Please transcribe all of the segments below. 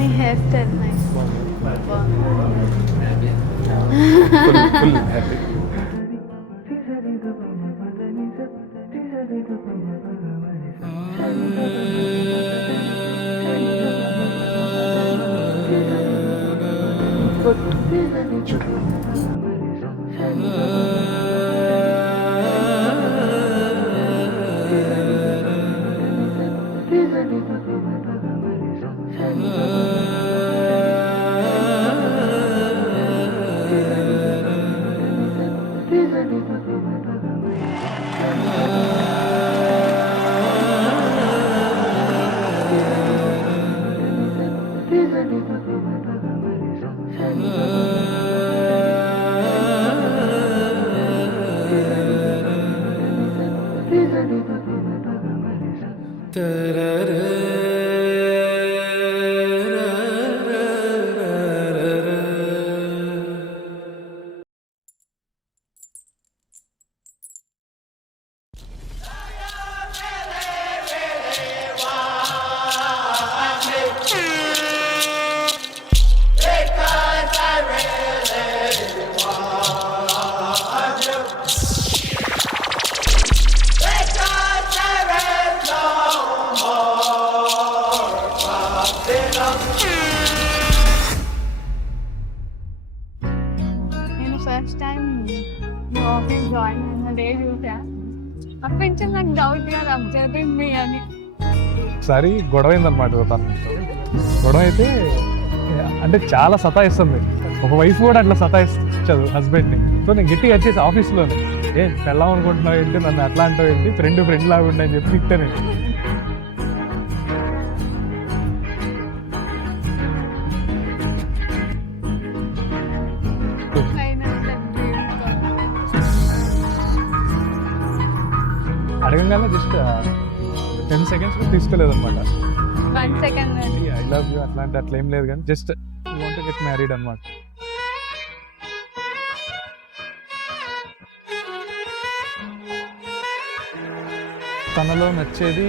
నీ hair style nice. Full happy. నేను first time మీ office join అయిన డే చూసా. అప్పటి నుంచి నాకు డౌట్ కాదు అబ్జర్వింగ్ మీ అని. ఒకసారి గొడవ అయిందనమాట తనతో. గొడవ అయితే అంటే చాలా సతాయిస్తుంది. ఒక వైఫ్ కూడా అట్లా సతాయిచ్చదు హస్బెండ్ని. సో నేను గట్టిగా వచ్చేసి ఆఫీస్లోనే పెళ్ళాం అనుకుంటున్నావు ఏంటి, నన్ను అట్లా అంటావు ఏంటి, ఫ్రెండ్ లాగా ఉండని చెప్పి తిట్టాను. అడగంగానే జస్ట్ 10 seconds తీసుకోలేదు అనమాట. 1 second ఐ లవ్ యూ అట్లాంటి అట్లా ఏం లేదు కానీ just you want to get married అనమాట. తనలో నచ్చేది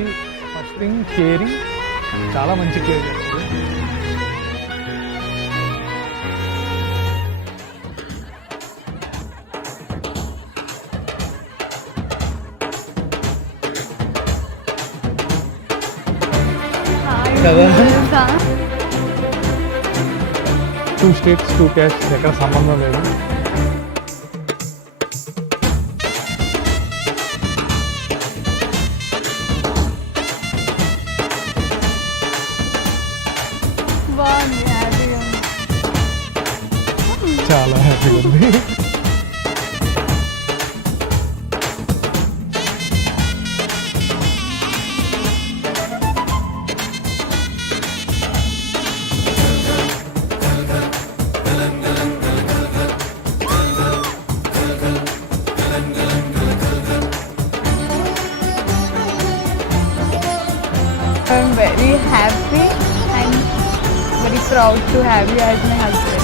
ఫస్ట్ థింగ్ కేరింగ్, చాలా మంచి కేర్ చేస్తుంది. కదా 2 states 2 castes ఎక్కడ సంబంధం లేదు. బాగుంది, హ్యాపీగా ఉంది. చాలా హ్యాపీగా ఉంది. I'm very happy and very proud to have you as my husband.